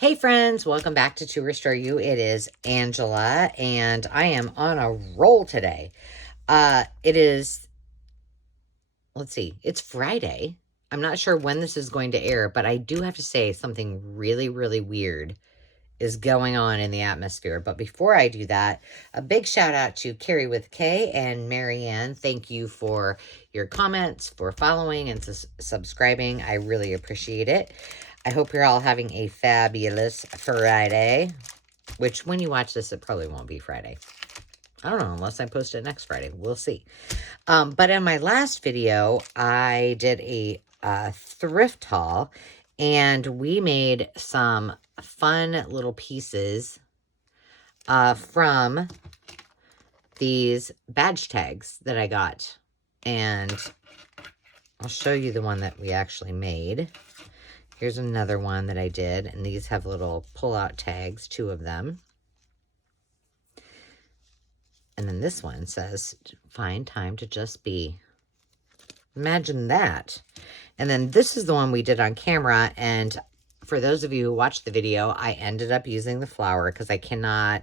Hey friends, welcome back to Restore You. It is Angela and I am on a roll today. It is, let's see, it's Friday. I'm not sure when this is going to air, but I do have to say something really, really weird is going on in the atmosphere. But before I do that, a big shout out to Carrie with K and Marianne. Thank you for your comments, for following and subscribing. I really appreciate it. I hope you're all having a fabulous Friday, which when you watch this, it probably won't be Friday. I don't know, unless I post it next Friday. We'll see. But in my last video, I did a thrift haul, and we made some fun little pieces from these badge tags that I got. And I'll show you the one that we actually made. Here's another one that I did, and these have little pull-out tags, 2 of them. And then this one says, find time to just be. Imagine that. And then this is the one we did on camera, and for those of you who watched the video, I ended up using the flower because I can't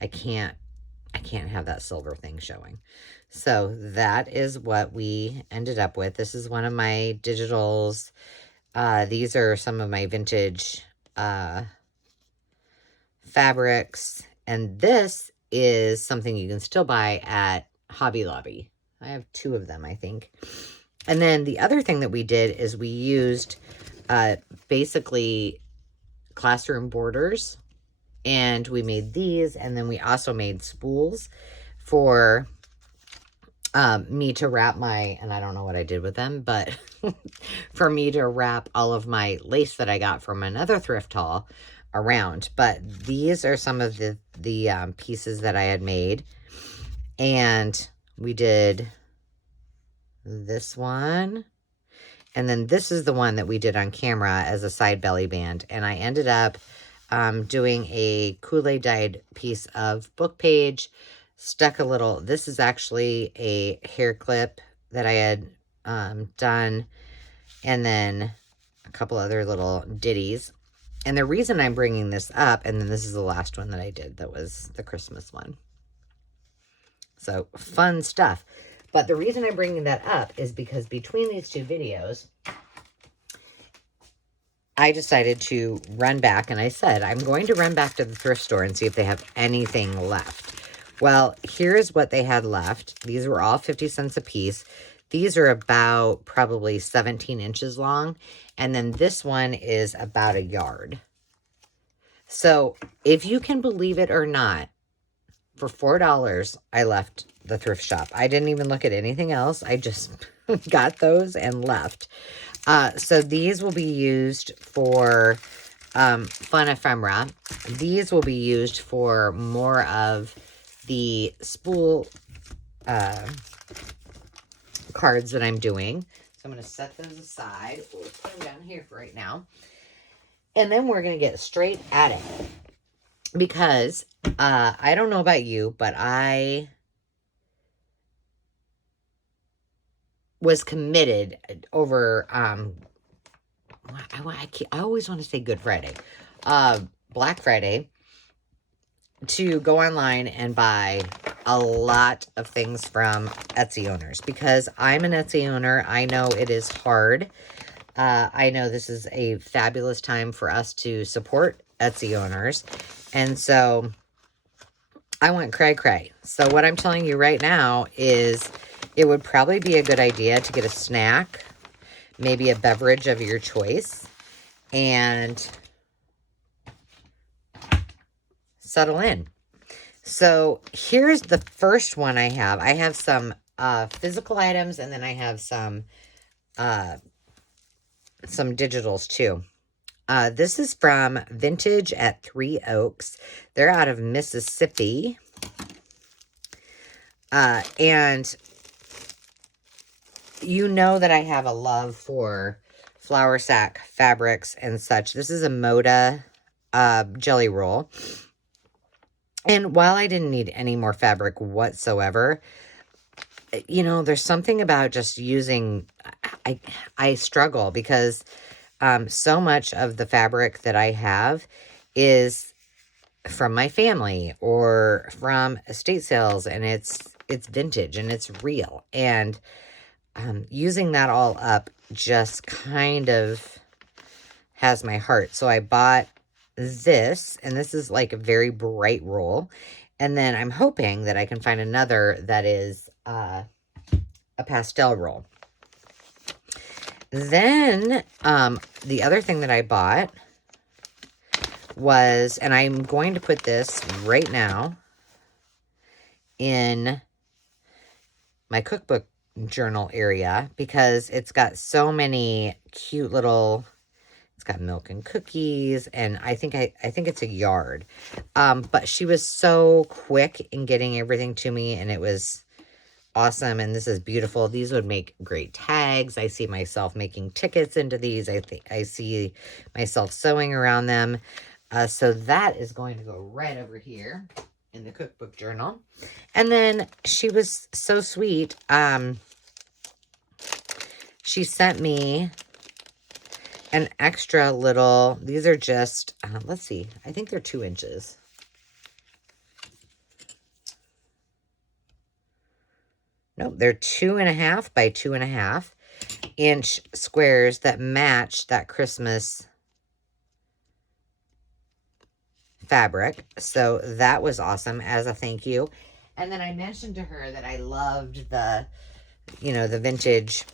have that silver thing showing. So that is what we ended up with. This is one of my digitals. These are some of my vintage fabrics, and this is something you can still buy at Hobby Lobby. I have 2 of them, I think. And then the other thing that we did is we used basically classroom borders, and we made these, and then we also made spools for me to wrap my, and I don't know what I did with them, but for me to wrap all of my lace that I got from another thrift haul around. But these are some of the pieces that I had made, and we did this one, and then this is the one that we did on camera as a side belly band, and I ended up doing a Kool-Aid dyed piece of book page, stuck a little, this is actually a hair clip that I had done, and then a couple other little ditties. And the reason I'm bringing this up, and then this is the last one that I did, that was the Christmas one. So fun stuff. But the reason I'm bringing that up is because between these 2 videos, I decided to run back, and I said, I'm going to run back to the thrift store and see if they have anything left. Well, here's what they had left. These were all 50 cents a piece. These are about probably 17 inches long. And then this one is about a yard. So if you can believe it or not, for $4, I left the thrift shop. I didn't even look at anything else. I just got those and left. So these will be used for fun ephemera. These will be used for more of the spool cards that I'm doing. So I'm going to set those aside. We'll put them down here for right now. And then we're going to get straight at it. Because I don't know about you, but I was committed over, I always want to say Good Friday, Black Friday, to go online and buy a lot of things from Etsy owners, because I'm an Etsy owner. I know it is hard. I know this is a fabulous time for us to support Etsy owners. And so I went cray. So what I'm telling you right now is it would probably be a good idea to get a snack, maybe a beverage of your choice, and settle in. So here's the first one I have. I have some physical items, and then I have some digitals too. This is from Vintage at 3 Oaks. They're out of Mississippi. And you know that I have a love for flour sack fabrics and such. This is a Moda jelly roll. And while I didn't need any more fabric whatsoever, you know, there's something about just using, I struggle because so much of the fabric that I have is from my family or from estate sales, and it's vintage and it's real. And using that all up just kind of has my heart. So I bought this, and this is like a very bright roll. And then I'm hoping that I can find another that is a pastel roll. Then the other thing that I bought was, and I'm going to put this right now in my cookbook journal area because it's got so many cute little, it's got milk and cookies, and I think it's a yard. But she was so quick in getting everything to me, and it was awesome. And this is beautiful. These would make great tags. I see myself making tickets into these. I see myself sewing around them. So that is going to go right over here in the cookbook journal. And then she was so sweet. She sent me an extra little, these are just, let's see, I think they're 2 inches. Nope, they're 2.5 by 2.5 inch squares that match that Christmas fabric. So that was awesome as a thank you. And then I mentioned to her that I loved the, the vintage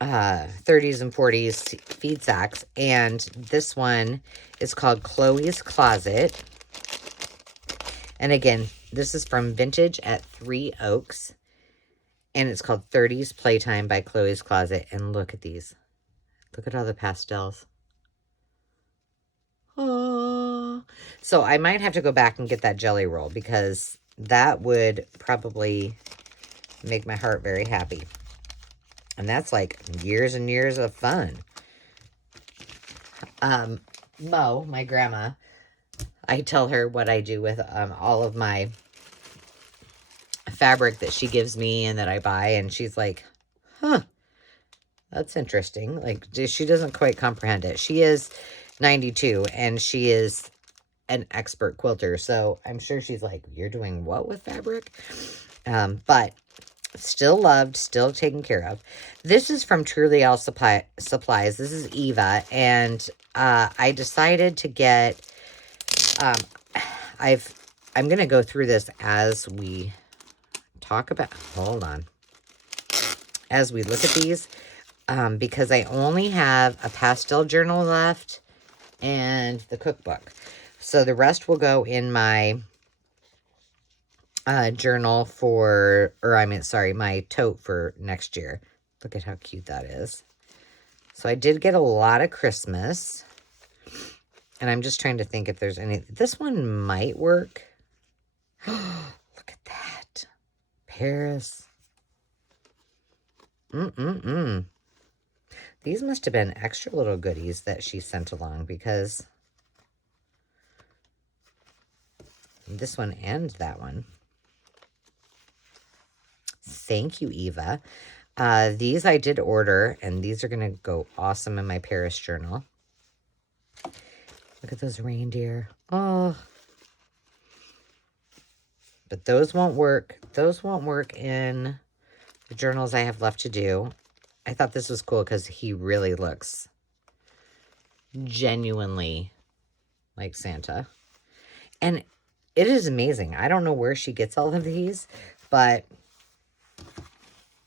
30s and 40s feed sacks. And this one is called Chloe's Closet. And again, this is from Vintage at 3 Oaks. And it's called 30s Playtime by Chloe's Closet. And look at these. Look at all the pastels. Oh. So I might have to go back and get that jelly roll because that would probably make my heart very happy. And that's like years and years of fun. Mo, my grandma, I tell her what I do with all of my fabric that she gives me and that I buy. And she's like, huh, that's interesting. Like, she doesn't quite comprehend it. She is 92 and she is an expert quilter. So I'm sure she's like, you're doing what with fabric? But still loved, still taken care of. This is from Truly All Supplies. This is Eva. And I decided to get, I'm going to go through this as we talk about, hold on, as we look at these, because I only have a pastel journal left and the cookbook. So the rest will go in my journal for, my tote for next year. Look at how cute that is. So I did get a lot of Christmas. And I'm just trying to think if there's any, this one might work. Look at that. Paris. These must have been extra little goodies that she sent along because this one and that one. Thank you, Eva. These I did order, and these are going to go awesome in my Paris journal. Look at those reindeer. Oh. But those won't work. Those won't work in the journals I have left to do. I thought this was cool because he really looks genuinely like Santa. And it is amazing. I don't know where she gets all of these, but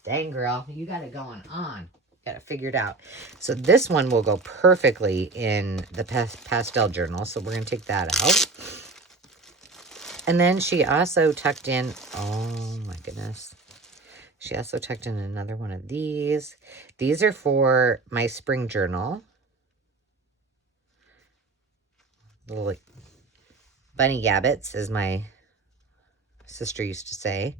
dang, girl, you got it going on. Got it figured out. So this one will go perfectly in the pastel journal. So we're going to take that out. And then she also tucked in, oh my goodness. She also tucked in another one of these. These are for my spring journal. Little like bunny gabbets, as my sister used to say.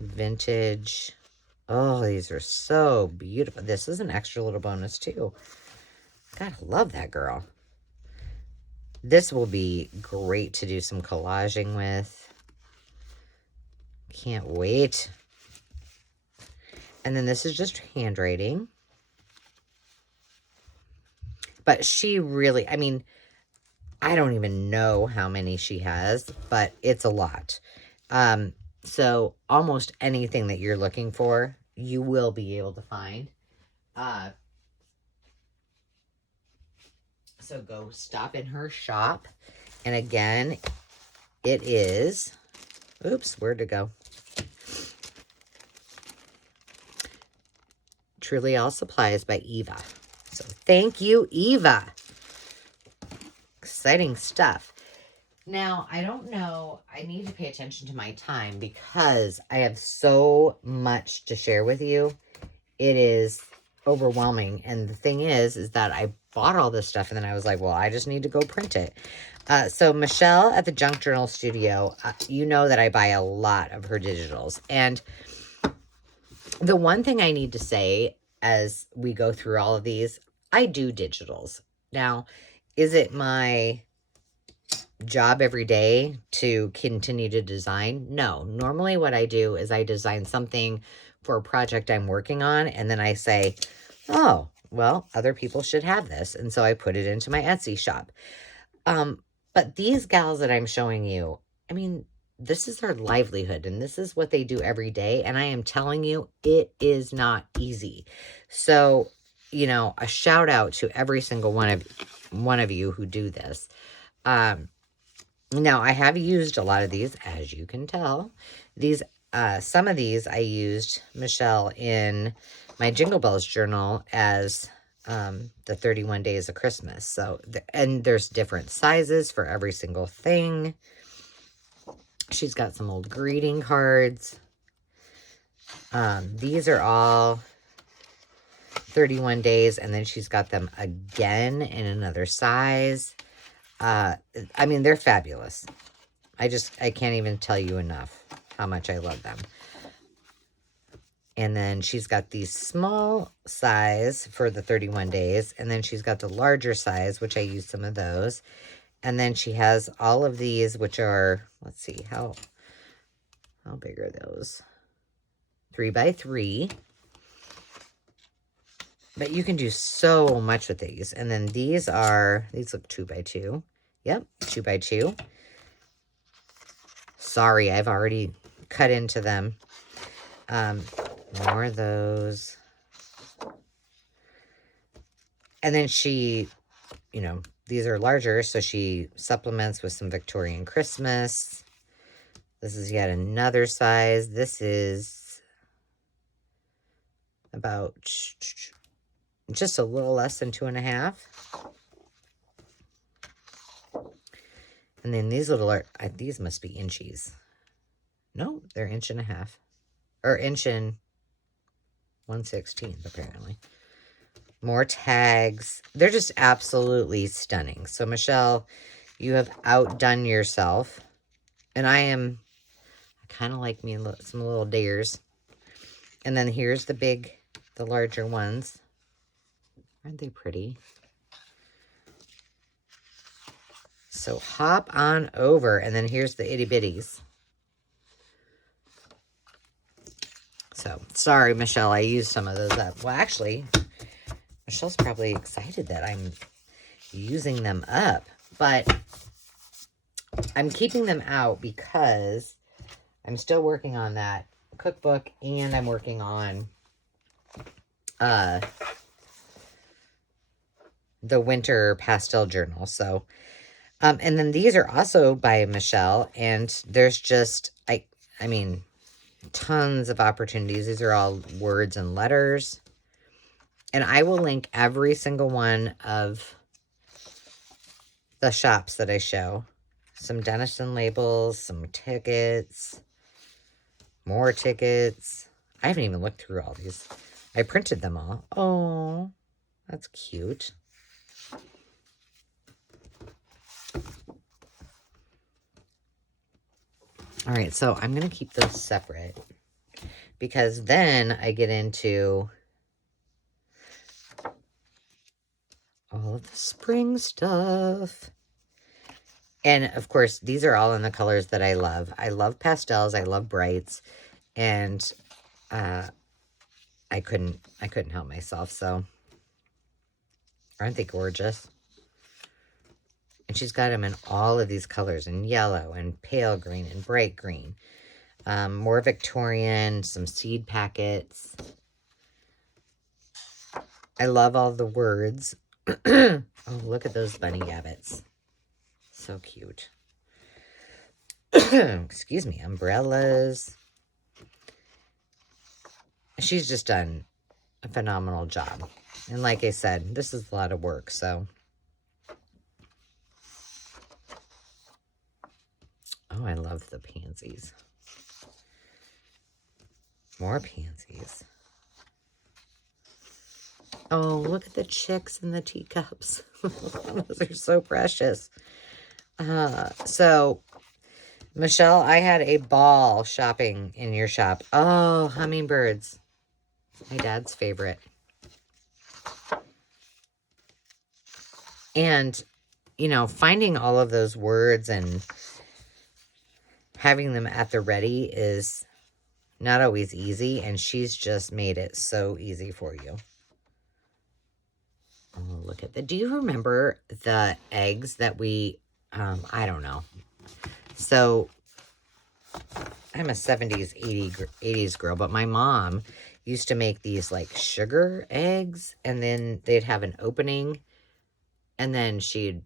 Vintage. Oh, these are so beautiful. This is an extra little bonus too. God, I love that girl. This will be great to do some collaging with. Can't wait. And then this is just handwriting. But she really, I mean, I don't even know how many she has, but it's a lot. So almost anything that you're looking for, you will be able to find. So go stop in her shop. And again, it is, oops, where'd it go? Truly All Supplies by Eva. So thank you, Eva. Exciting stuff. Now, I don't know. I need to pay attention to my time because I have so much to share with you. It is overwhelming. And the thing is that I bought all this stuff and then I was like, well, I just need to go print it. So Michelle at the Junk Journal Studio, you know that I buy a lot of her digitals. And the one thing I need to say as we go through all of these, I do digitals. Now, is it my job every day to continue to design? No. Normally what I do is I design something for a project I'm working on, and then I say, oh, well, other people should have this. And so I put it into my Etsy shop. But these gals that I'm showing you, I mean, this is their livelihood and this is what they do every day. And I am telling you, it is not easy. So, you know, a shout out to every single one of you who do this. Now I have used a lot of these, as you can tell. These, some of these I used, Michelle, in my Jingle Bells journal as the 31 Days of Christmas. So, and there's different sizes for every single thing. She's got some old greeting cards. These are all 31 days, and then she's got them again in another size. I mean, they're fabulous. I can't even tell you enough how much I love them. And then she's got these small size for the 31 days. And then she's got the larger size, which I use some of those. And then she has all of these, which are, let's see, how big are those? 3x3. But you can do so much with these. And then these look 2x2. Yep, 2x2. Sorry, I've already cut into them. More of those. And then she, you know, these are larger, so she supplements with some Victorian Christmas. This is yet another size. This is about just a little less than 2.5. And then these little are, these must be inchies. No, they're 1.5 inches. Or inch and 1/16, apparently. More tags. They're just absolutely stunning. So, Michelle, you have outdone yourself. And I kind of like me some little dares. And then here's the larger ones. Aren't they pretty? So hop on over. And then here's the itty bitties. So, sorry, Michelle, I used some of those up. Well, actually, Michelle's probably excited that I'm using them up. But I'm keeping them out because I'm still working on that cookbook. And I'm working on the winter pastel journal. So, and then these are also by Michelle. And there's just, I mean, tons of opportunities. These are all words and letters. And I will link every single one of the shops that I show. Some Denison labels, some tickets, more tickets. I haven't even looked through all these. I printed them all. Oh, that's cute. All right, so I'm going to keep those separate because then I get into all of the spring stuff. And, of course, these are all in the colors that I love. I love pastels. I love brights. And I couldn't help myself. So aren't they gorgeous? And she's got them in all of these colors, in yellow and pale green and bright green. More Victorian, some seed packets. I love all the words. Oh, look at those bunny rabbits. So cute. Excuse me, umbrellas. She's just done a phenomenal job. And like I said, this is a lot of work, so. Oh, I love the pansies. More pansies. Oh, look at the chicks in the teacups. Those are so precious. So, Michelle, I had a ball shopping in your shop. Oh, hummingbirds. My dad's favorite. And, you know, finding all of those words and having them at the ready is not always easy. And she's just made it so easy for you. Oh, look at that. Do you remember the eggs that we, I don't know. So, I'm a 70s, 80s girl, but my mom used to make these like sugar eggs, and then they'd have an opening, and then she'd,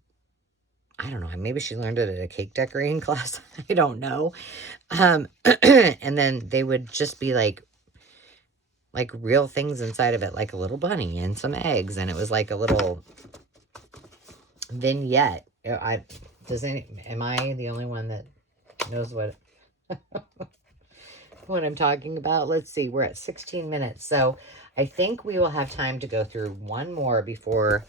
I don't know, maybe she learned it at a cake decorating class. I don't know. And then they would just be like real things inside of it, like a little bunny and some eggs, and it was like a little vignette. Am I the only one that knows what what I'm talking about? Let's see, we're at 16 minutes, so I think we will have time to go through one more before,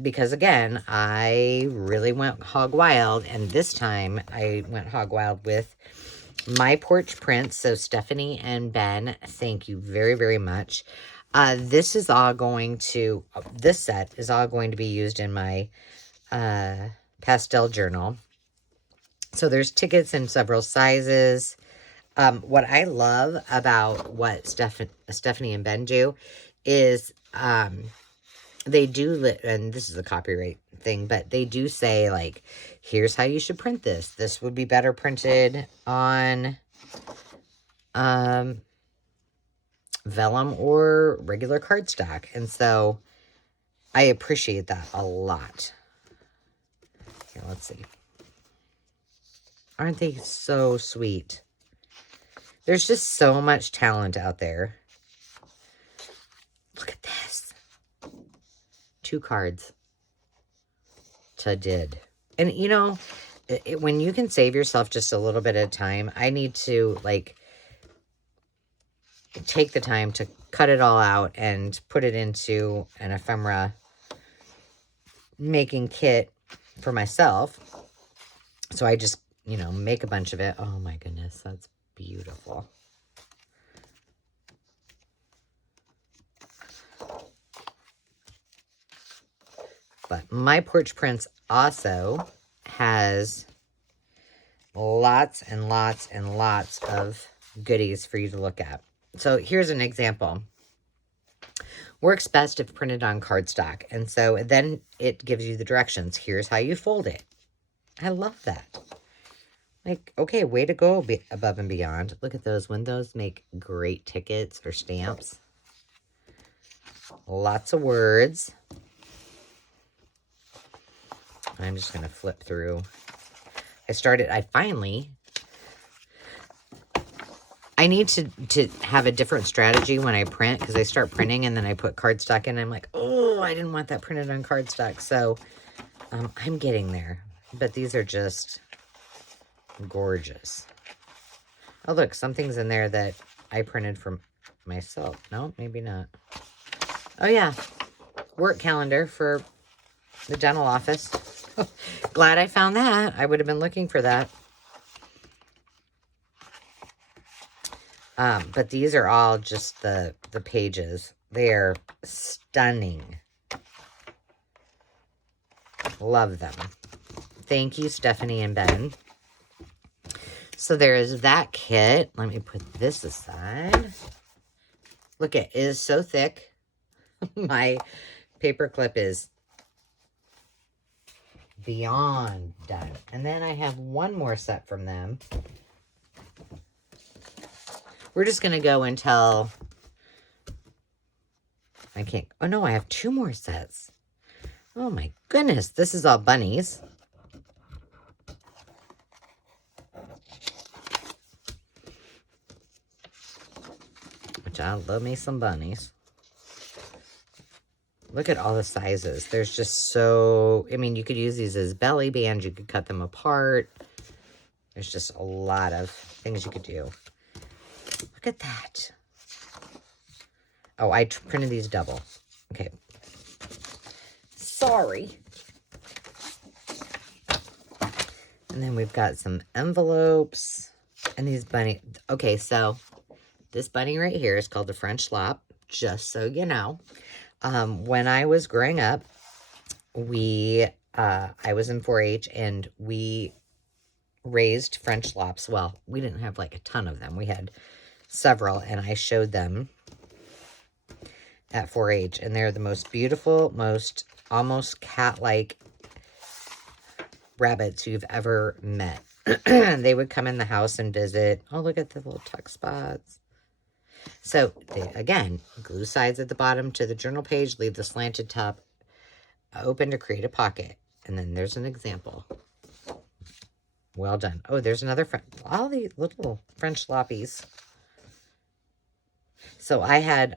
because again, I really went hog wild, and this time I went hog wild with my Porch Prince. So Stephanie and Ben, thank you very, very much. This is all going to, this set is all going to be used in my Pastel Journal. So there's tickets in several sizes. What I love about what Stephanie and Ben do is they do, and this is a copyright thing, but they do say, like, here's how you should print this. This would be better printed on vellum or regular cardstock. And so I appreciate that a lot. Here, let's see. Aren't they so sweet? There's just so much talent out there. Look at this. 2 cards to did. And, you know, when you can save yourself just a little bit at a time, I need to, like, take the time to cut it all out and put it into an ephemera making kit for myself. So I just, you know, make a bunch of it. Oh my goodness, that's beautiful. But my Porch Prince also has lots and lots and lots of goodies for you to look at. So here's an example. Works best if printed on cardstock. And so then it gives you the directions. Here's how you fold it. I love that. Like, okay, way to go above and beyond. Look at those. When those make great tickets or stamps. Lots of words. I'm just going to flip through. I need to have a different strategy when I print, because I start printing and then I put cardstock in. I'm like, oh, I didn't want that printed on cardstock. So I'm getting there. But these are just gorgeous. Oh, look, something's in there that I printed for myself. No, maybe not. Oh, yeah. Work calendar for the dental office. Glad I found that. I would have been looking for that. But these are all just the pages. They are stunning. Love them. Thank you, Stephanie and Ben. So there is that kit. Let me put this aside. Look, it is so thick. My paper clip is beyond done. And then I have one more set from them. We're just going to go until I can't. Oh, no, I have 2 more sets. Oh, my goodness. This is all bunnies. Which I love me some bunnies. Look at all the sizes. There's just so... I mean, you could use these as belly bands. You could cut them apart. There's just a lot of things you could do. Look at that. Oh, I printed these double. Okay. Sorry. And then we've got some envelopes. And these bunny... Okay, so this bunny right here is called the French Lop, just so you know. When I was growing up, I was in 4-H, and we raised French Lops. Well, we didn't have like a ton of them. We had several, and I showed them at 4-H, and they're the most beautiful, most almost cat-like rabbits you've ever met. They would come in the house and visit. Oh, look at the little tuck spots. So, again, glue sides at the bottom to the journal page, leave the slanted top open to create a pocket. And then there's an example. Well done. Oh, there's another all these little French loppies. So I had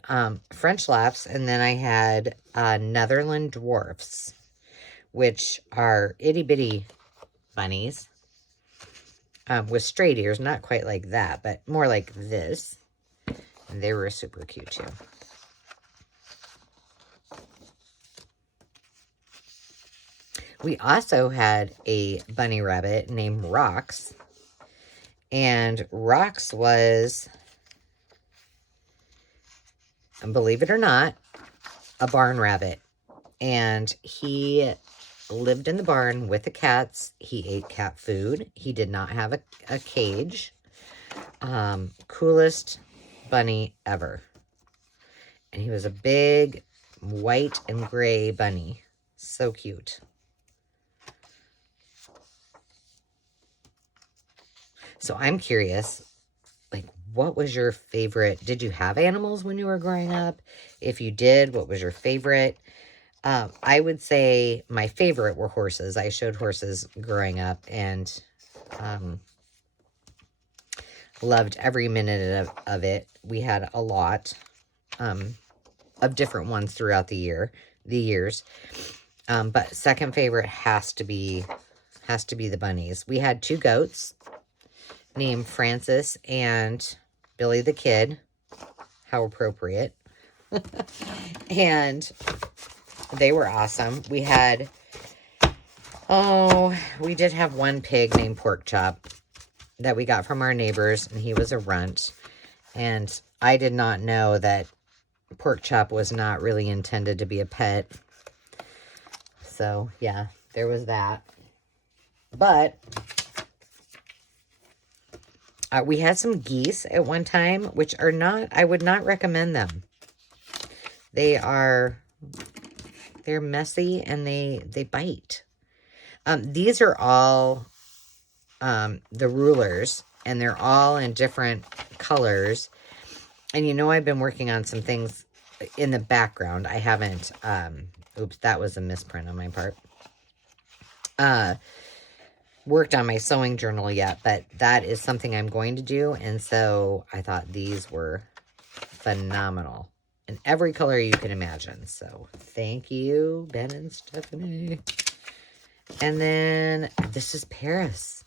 French Lops, and then I had Netherland Dwarfs, which are itty-bitty bunnies with straight ears. Not quite like that, but more like this. And they were super cute, too. We also had a bunny rabbit named Rox. And Rox was, believe it or not, a barn rabbit. And he lived in the barn with the cats. He ate cat food. He did not have a cage. Coolest bunny ever. And he was a big white and gray bunny. So cute. So I'm curious, like, what was your favorite? Did you have animals when you were growing up? If you did, what was your favorite? I would say my favorite were horses. I showed horses growing up, and loved every minute of it. We had a lot of different ones throughout the years. But second favorite has to be the bunnies. We had 2 goats named Francis and Billy the Kid. How appropriate. And they were awesome. We had, we did have one pig named Pork Chop that we got from our neighbors, and he was a runt. And I did not know that Pork Chop was not really intended to be a pet. So, yeah, there was that. But we had some geese at one time, which are not, I would not recommend them. They're messy, and they bite. These are all the rulers, and they're all in different colors. And you know, I've been working on some things in the background. I haven't, oops, that was a misprint on my part. Worked on my sewing journal yet, but that is something I'm going to do. And so I thought these were phenomenal in every color you can imagine. So thank you, Ben and Stephanie. And then this is Paris.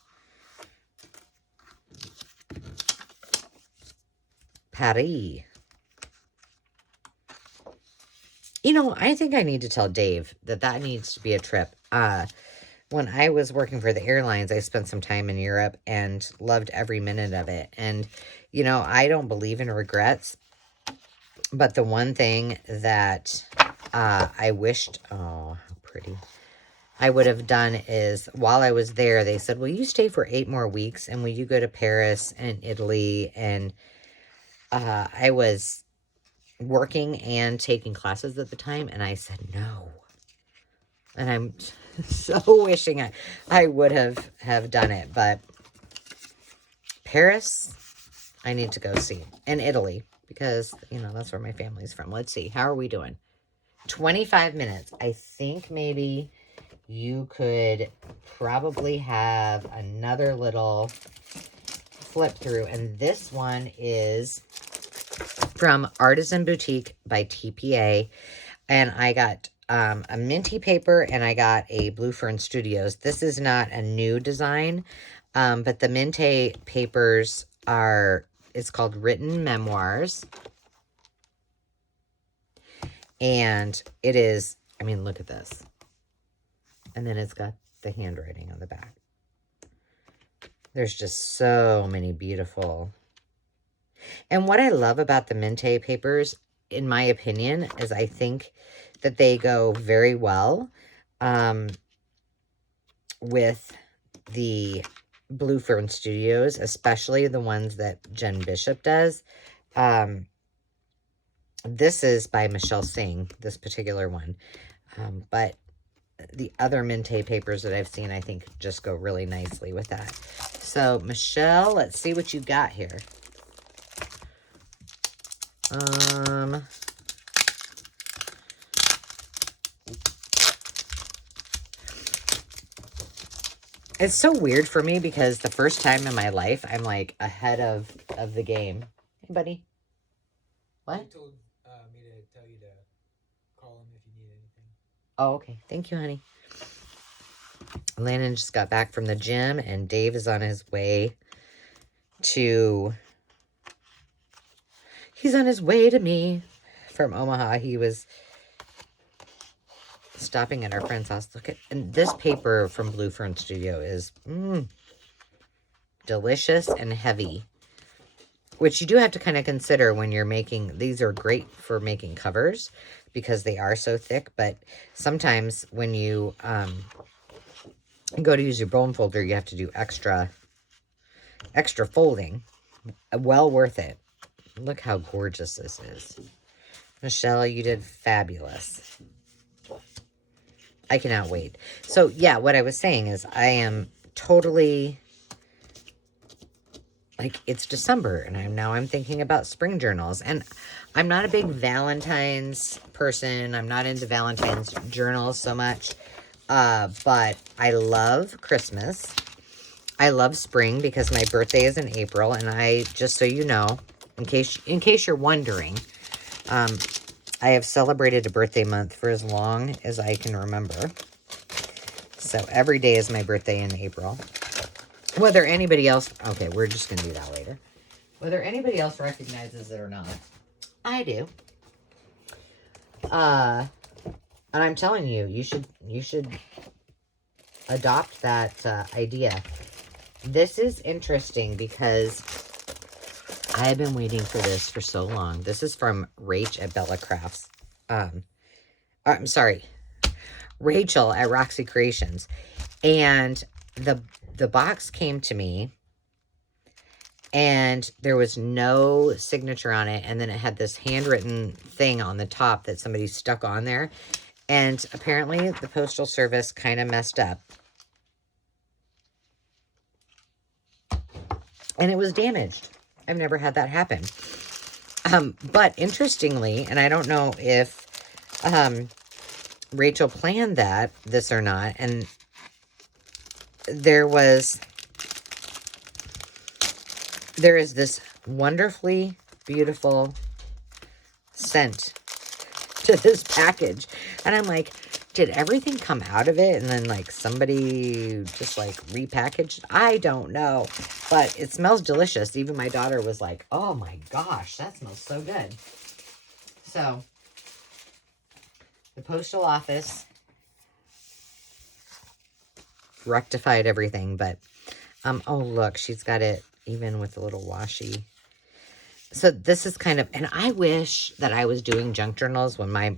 Paris. You know, I think I need to tell Dave that needs to be a trip. When I was working for the airlines, I spent some time in Europe and loved every minute of it. And, you know, I don't believe in regrets. But the one thing that I wished, oh, how pretty, I would have done is, while I was there, they said, will you stay for 8 more weeks? And will you go to Paris and Italy? And I was working and taking classes at the time, and I said no. And I'm so wishing I would have done it. But Paris, I need to go see. And Italy, because, you know, that's where my family's from. Let's see. How are we doing? 25 minutes. I think maybe you could probably have another little flip through. And this one is from Artisan Boutique by TPA. And I got a minty paper, and I got a Blue Fern Studios. This is not a new design, but the minty papers are, it's called Written Memoirs. And it is, I mean, look at this. And then it's got the handwriting on the back. There's just so many beautiful. And what I love about the minty papers, in my opinion, is I think that they go very well with the Blue Fern Studios, especially the ones that Jen Bishop does. This is by Michelle Singh, this particular one. But the other minty papers that I've seen, I think, just go really nicely with that. So, Michelle, let's see what you got here. It's so weird for me because the first time in my life, I'm like ahead of the game. Hey, buddy. What? He told me to tell you to call him if you need anything. Oh, okay. Thank you, honey. Landon just got back from the gym, and Dave is on his way to... He's on his way to me from Omaha. He was stopping at our friend's house. Look at, and this paper from Blue Fern Studio is delicious and heavy, which you do have to kind of consider when you're making. These are great for making covers because they are so thick, but sometimes when you go to use your bone folder, you have to do extra folding. Well worth it. Look how gorgeous this is. Michelle, you did fabulous. I cannot wait. So, yeah, what I was saying is I am totally, like, it's December, and I'm thinking about spring journals. And I'm not a big Valentine's person. I'm not into Valentine's journals so much. But I love Christmas. I love spring because my birthday is in April. And I, just so you know, in case you're wondering, I have celebrated a birthday month for as long as I can remember. So every day is my birthday in April. Whether anybody else... Okay, we're just going to do that later. Whether anybody else recognizes it or not, I do. And I'm telling you, you should adopt that idea. This is interesting because I have been waiting for this for so long. This is from Rach at Bella Crafts. I'm sorry, Rachel at Roxy Creations. And the box came to me, and there was no signature on it. And then it had this handwritten thing on the top that somebody stuck on there. And apparently the Postal Service kind of messed up. And it was damaged. I've never had that happen. But interestingly, and I don't know if Rachel planned this or not, and there is this wonderfully beautiful scent to this package. And I'm like, did everything come out of it and then like somebody just like repackaged? I don't know, but it smells delicious. Even my daughter was like, oh my gosh, that smells so good. So the postal office rectified everything, but oh look, she's got it even with a little washi. So this is kind of, and I wish that I was doing junk journals when my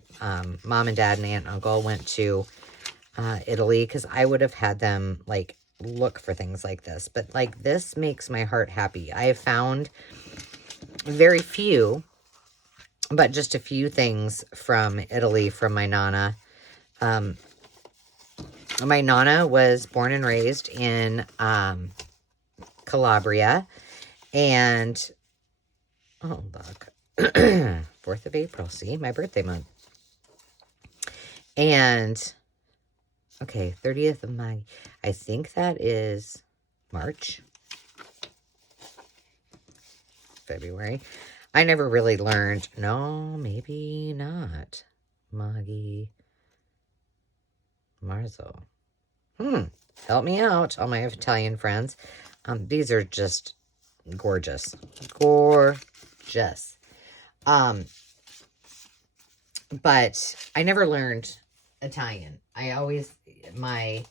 mom and dad and aunt and uncle went to Italy, because I would have had them like look for things like this. But like this makes my heart happy. I have found very few but just a few things from Italy from my Nana. My Nana was born and raised in Calabria, and oh look, 4th of April. See, my birthday month. And okay, 30th of May. I think that is March, February. I never really learned. No, maybe not. Maggie. Marzo. Help me out, all my Italian friends. These are just gorgeous. Gorgeous. But I never learned Italian. I always, my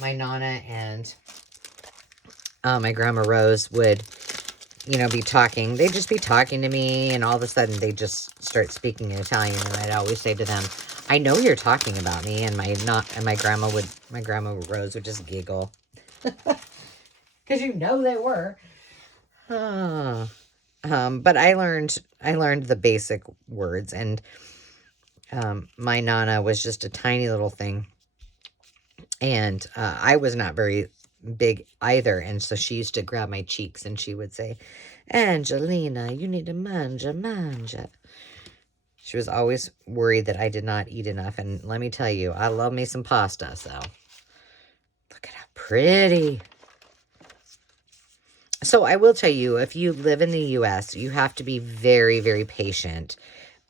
Nana and my Grandma Rose would, you know, be talking. They'd just be talking to me, and all of a sudden they just start speaking in Italian, and I'd always say to them, I know you're talking about me, and my Grandma Rose would just giggle. Because you know they were. But I learned the basic words, and my Nana was just a tiny little thing, and I was not very big either, and so she used to grab my cheeks and she would say, Angelina, you need to mangia. She was always worried that I did not eat enough, and let me tell you, I love me some pasta, so look at how pretty. So I will tell you, if you live in the U.S., you have to be very, very patient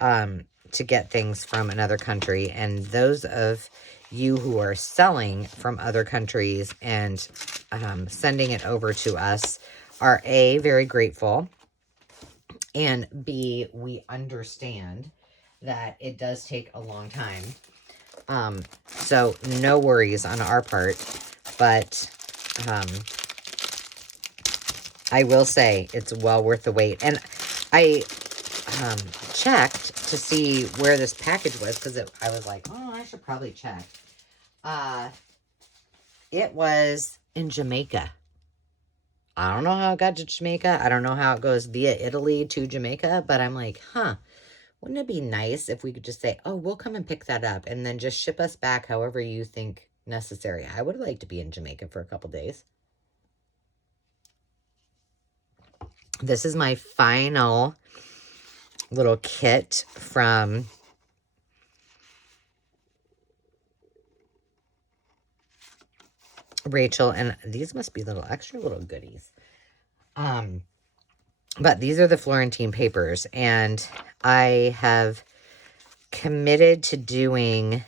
to get things from another country. And those of you who are selling from other countries and sending it over to us are A, very grateful, and B, we understand that it does take a long time. So no worries on our part, but I will say it's well worth the wait. And I checked to see where this package was, because I was like, oh, I should probably check. It was in Jamaica. I don't know how it got to Jamaica. I don't know how it goes via Italy to Jamaica, but I'm like, wouldn't it be nice if we could just say, oh, we'll come and pick that up and then just ship us back however you think necessary. I would like to be in Jamaica for a couple days. This is my final little kit from Rachel, and these must be little extra little goodies. But these are the Florentine papers, and I have committed to doing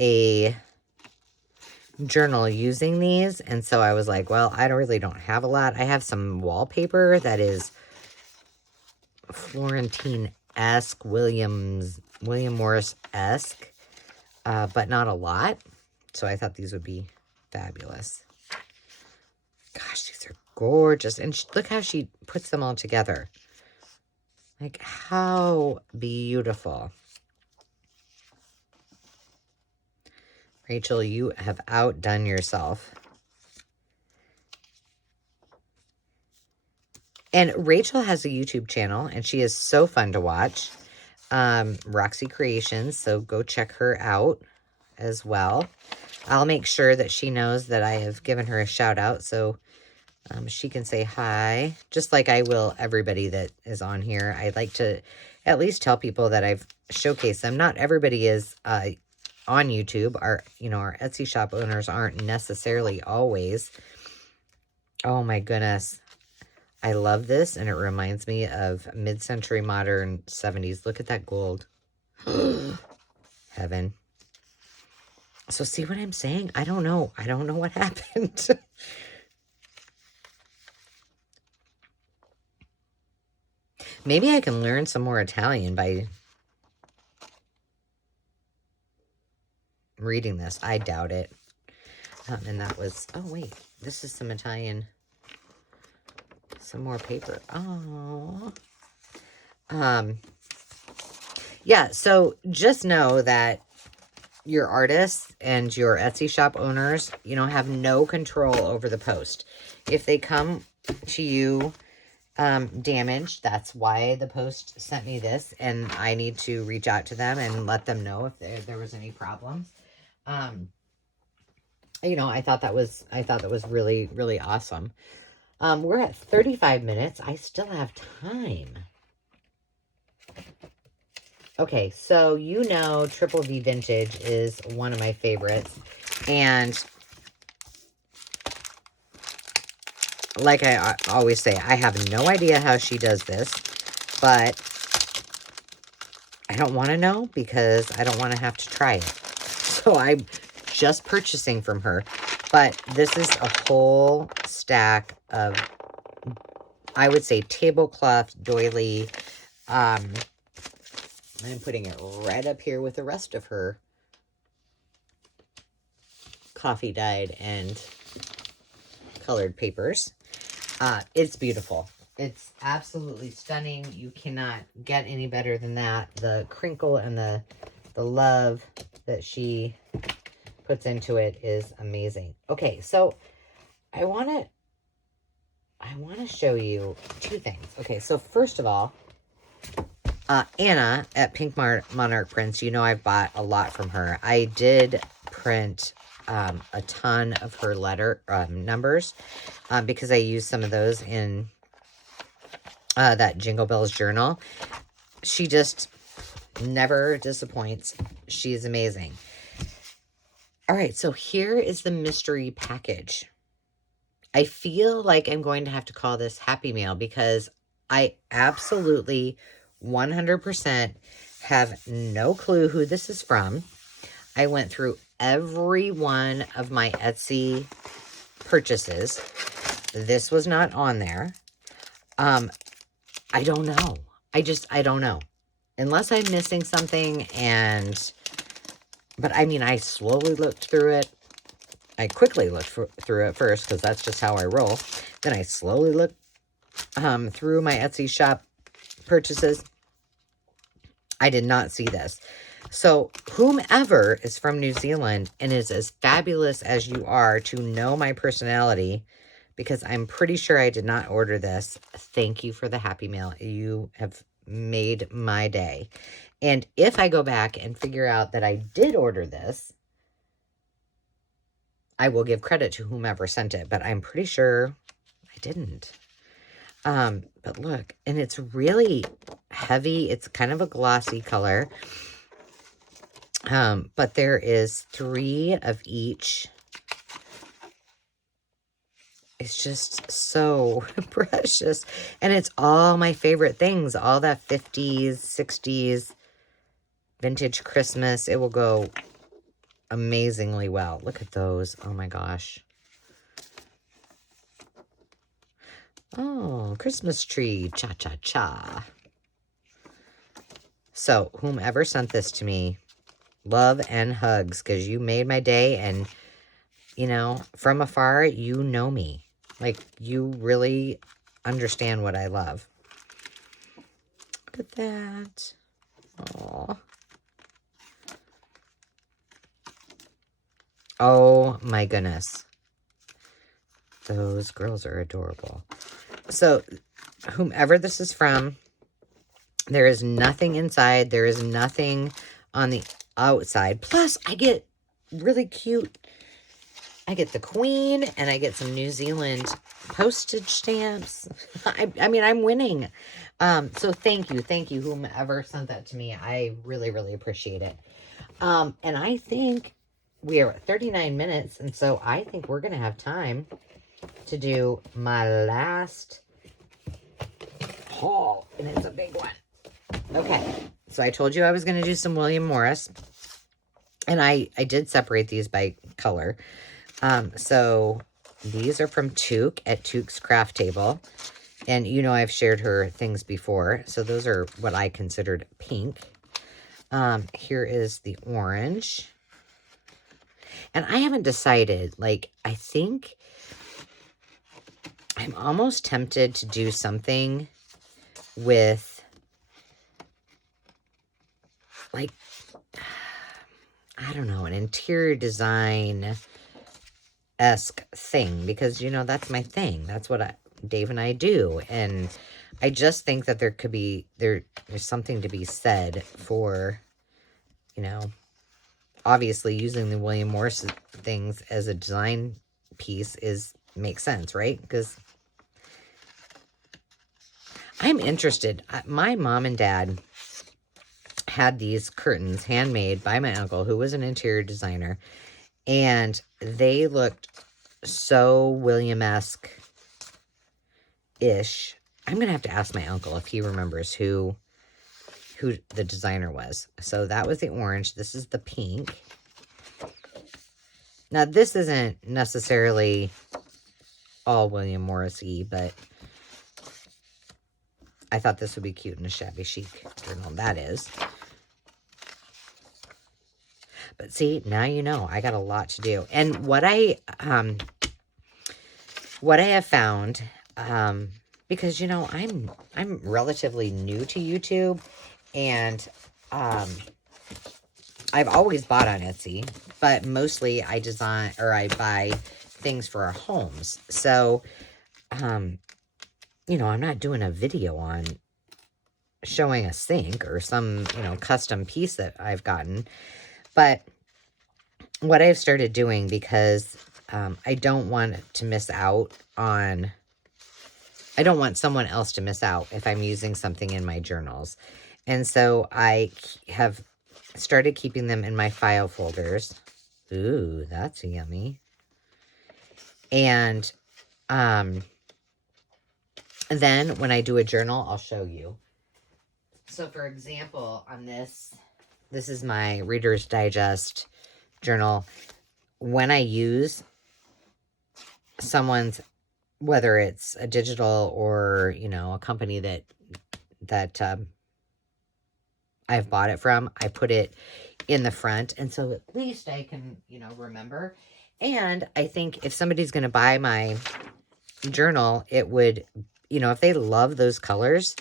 a journal using these, and so I was like, well, I really don't have a lot. I have some wallpaper that is Florentine-esque, William Morris-esque, but not a lot. So I thought these would be fabulous. Gosh, these are gorgeous. And look how she puts them all together. Like, how beautiful. Rachel, you have outdone yourself. And Rachel has a YouTube channel, and she is so fun to watch. Roxy Creations, so go check her out as well. I'll make sure that she knows that I have given her a shout out, so she can say hi, just like I will everybody that is on here. I'd like to at least tell people that I've showcased them. Not everybody is on YouTube. Our Etsy shop owners aren't necessarily always. Oh my goodness. I love this, and it reminds me of mid-century modern 70s. Look at that gold. Heaven. So see what I'm saying? I don't know. I don't know what happened. Maybe I can learn some more Italian by reading this. I doubt it. And that was, oh wait, this is some Italian, some more paper. Oh. Yeah, so just know that your artists and your Etsy shop owners, have no control over the post. If they come to you damaged. That's why the post sent me this, and I need to reach out to them and let them know if there was any problems. You know, I thought that was really, really awesome. We're at 35 minutes. I still have time. Okay, so you know Triple V Vintage is one of my favorites. And like I always say, I have no idea how she does this, but I don't want to know because I don't want to have to try it. So I'm just purchasing from her. But this is a whole stack of, I would say, tablecloth doily. I'm putting it right up here with the rest of her coffee dyed and colored papers. It's beautiful. It's absolutely stunning. You cannot get any better than that. The crinkle and the love that she puts into it is amazing. Okay, so I want to show you two things. Okay, so first of all, Anna at Pink Monarch Prints, you know I've bought a lot from her. I did print a ton of her letter numbers because I used some of those in that Jingle Bells journal. She just never disappoints. She's amazing. All right, so here is the mystery package. I feel like I'm going to have to call this Happy Mail because I absolutely 100% have no clue who this is from. I went through every one of my Etsy purchases. This was not on there. I don't know. I don't know. Unless I'm missing something but I mean, I slowly looked through it. I quickly looked through it first because that's just how I roll. Then I slowly looked through my Etsy shop purchases. I did not see this. So whomever is from New Zealand and is as fabulous as you are to know my personality, because I'm pretty sure I did not order this, thank you for the Happy Mail. You have made my day. And if I go back and figure out that I did order this, I will give credit to whomever sent it, but I'm pretty sure I didn't. But look, and it's really heavy. It's kind of a glossy color. But there is 3 of each. It's just so precious. And it's all my favorite things. All that 50s, 60s, vintage Christmas. It will go amazingly well. Look at those. Oh my gosh. Oh, Christmas tree. Cha-cha-cha. So, whomever sent this to me, love and hugs, because you made my day. And, you know, from afar, you know me. Like, you really understand what I love. Look at that. Aww. Oh, my goodness. Those girls are adorable. So, whomever this is from, there is nothing inside. There is nothing on the outside. Plus, I get really cute. I get the Queen, and I get some New Zealand postage stamps. I mean, I'm winning. So thank you, whomever sent that to me. I really, really appreciate it. And I think we are at 39 minutes, and so I think we're going to have time to do my last haul, and it's a big one. Okay, so I told you I was going to do some William Morris, and I did separate these by color. So these are from Took at Took's Craft Table, and you know I've shared her things before, so those are what I considered pink. Here is the orange, and I haven't decided. Like, I think I'm almost tempted to do something with, like, I don't know, an interior design-esque thing, because, you know, that's my thing. That's what Dave and I do. And I just think that there's something to be said for, you know, obviously using the William Morris things as a design piece makes sense, right? Because I'm interested. My mom and dad had these curtains handmade by my uncle, who was an interior designer, and they looked so William-esque-ish. I'm gonna have to ask my uncle if he remembers who the designer was. So that was the orange. This is the pink. Now this isn't necessarily all William Morris-y, but I thought this would be cute in a shabby chic journal. That is. But see, now you know, I got a lot to do. And what I have found, because, you know, I'm relatively new to YouTube, and I've always bought on Etsy, but mostly I design, or I buy things for our homes. So, you know, I'm not doing a video on showing a sink or some, you know, custom piece that I've gotten. But what I've started doing, because I don't want to miss out on, I don't want someone else to miss out if I'm using something in my journals. And so I have started keeping them in my file folders. Ooh, that's yummy. And then when I do a journal, I'll show you. So for example, on this is my Reader's Digest journal. When I use someone's, whether it's a digital or, you know, a company that I've bought it from, I put it in the front, and so at least I can, you know, remember. And I think if somebody's going to buy my journal, it would, you know, if they love those colors,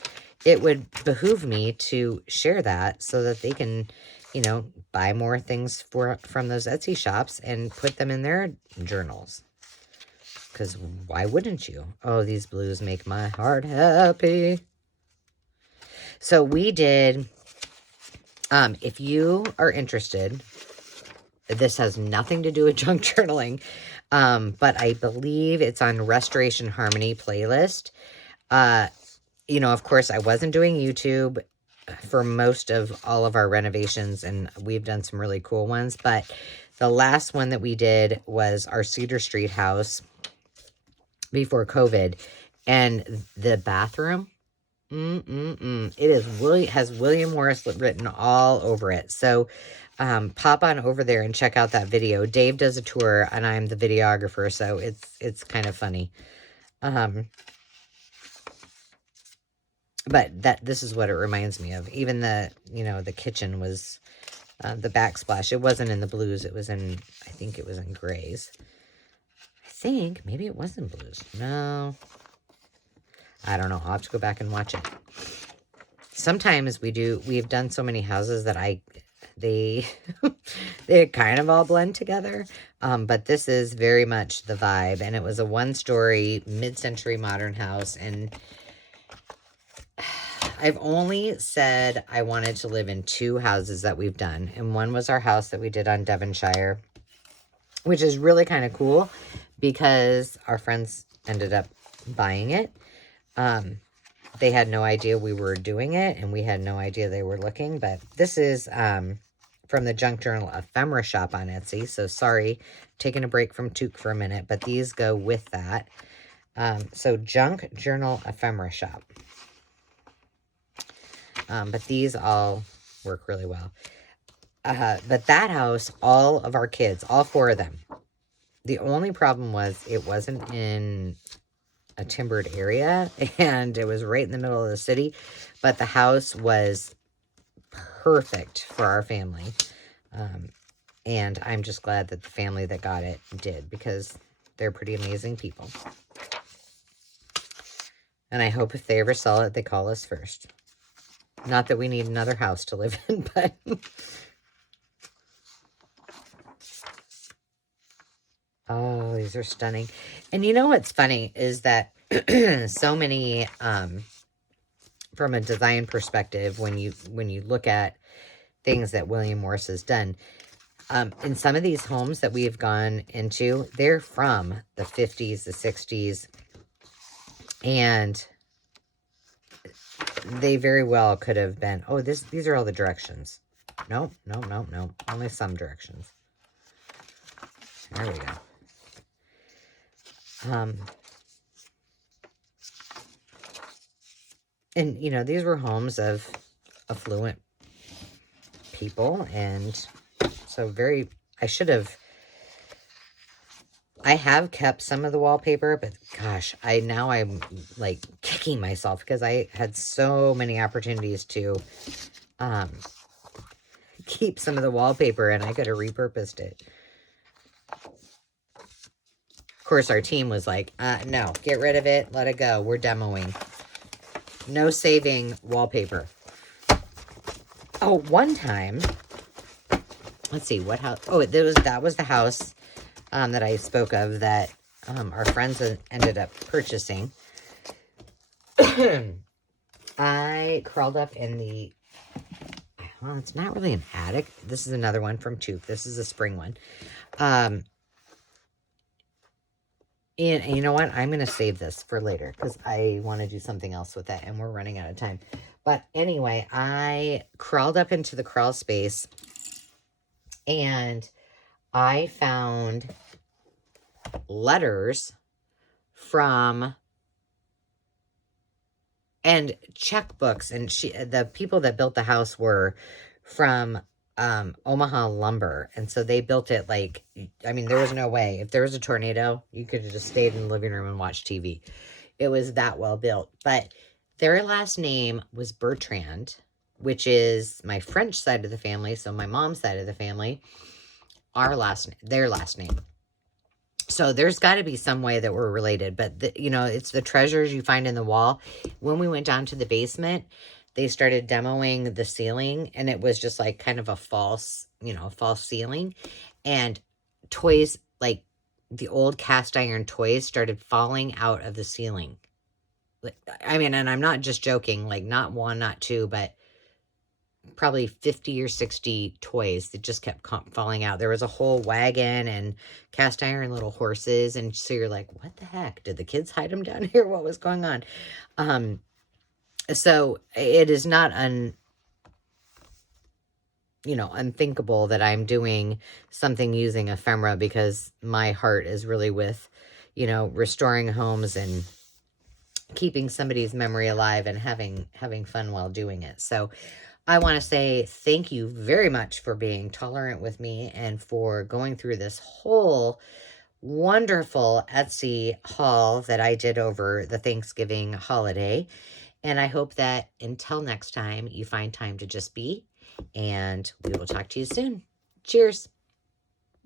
it would behoove me to share that so that they can, you know, buy more things from those Etsy shops and put them in their journals. Because why wouldn't you? Oh, these blues make my heart happy. So we did, if you are interested, this has nothing to do with junk journaling, but I believe it's on Restoration Harmony playlist. You know, of course, I wasn't doing YouTube for most of all of our renovations, and we've done some really cool ones. But the last one that we did was our Cedar Street house before COVID, and the bathroom, it has William Morris written all over it. So pop on over there and check out that video. Dave does a tour, and I'm the videographer, so it's kind of funny. But this is what it reminds me of. Even the, you know, the kitchen was, the backsplash. It wasn't in the blues. It was in, I think it was in grays. I think maybe it was in blues. No, I don't know. I'll have to go back and watch it. Sometimes we've done so many houses that they kind of all blend together. But this is very much the vibe. And it was a 1-story mid-century modern house, and I've only said I wanted to live in 2 houses that we've done. And one was our house that we did on Devonshire, which is really kind of cool because our friends ended up buying it. They had no idea we were doing it, and we had no idea they were looking. But this is from the Junk Journal Ephemera shop on Etsy. So sorry, taking a break from Toque for a minute, but these go with that. So Junk Journal Ephemera shop. But these all work really well. But that house, all of our kids, all 4 of them, the only problem was it wasn't in a timbered area, and it was right in the middle of the city. But the house was perfect for our family. And I'm just glad that the family that got it did, because they're pretty amazing people. And I hope if they ever sell it, they call us first. Not that we need another house to live in, but oh, these are stunning. And you know what's funny is that so many, from a design perspective, when you look at things that William Morris has done, in some of these homes that we've gone into, they're from the 50s, the 60s, and they very well could have been, oh, these are all the directions. No, no, no, no. Only some directions. There we go. And, you know, these were homes of affluent people. And so I have kept some of the wallpaper, but gosh, I'm like kicking myself because I had so many opportunities to keep some of the wallpaper and I could have repurposed it. Of course, our team was like, no, get rid of it. Let it go. We're demoing. No saving wallpaper. Oh, one time, let's see what house. Oh, that was the house that I spoke of that our friends ended up purchasing. I crawled up in the, well, it's not really an attic. This is another one from Toop. This is a spring one. And you know what? I'm going to save this for later because I want to do something else with it and we're running out of time. But anyway, I crawled up into the crawl space and I found letters from and checkbooks, and the people that built the house were from Omaha Lumber, and so they built it like, I mean, there was no way. If there was a tornado, you could have just stayed in the living room and watched TV. It was that well built. But their last name was Bertrand, which is my French side of the family, so my mom's side of the family, their last name. So there's got to be some way that we're related, but you know, it's the treasures you find in the wall. When we went down to the basement, they started demoing the ceiling and it was just like kind of a false ceiling, and toys, like the old cast iron toys, started falling out of the ceiling. I mean, and I'm not just joking, like not one, not two, but probably 50 or 60 toys that just kept falling out. There was a whole wagon and cast iron little horses. And so you're like, what the heck? Did the kids hide them down here? What was going on? So it is not unthinkable that I'm doing something using ephemera, because my heart is really with, restoring homes and keeping somebody's memory alive and having fun while doing it. So I want to say thank you very much for being tolerant with me and for going through this whole wonderful Etsy haul that I did over the Thanksgiving holiday. And I hope that until next time, you find time to just be, and we will talk to you soon. Cheers.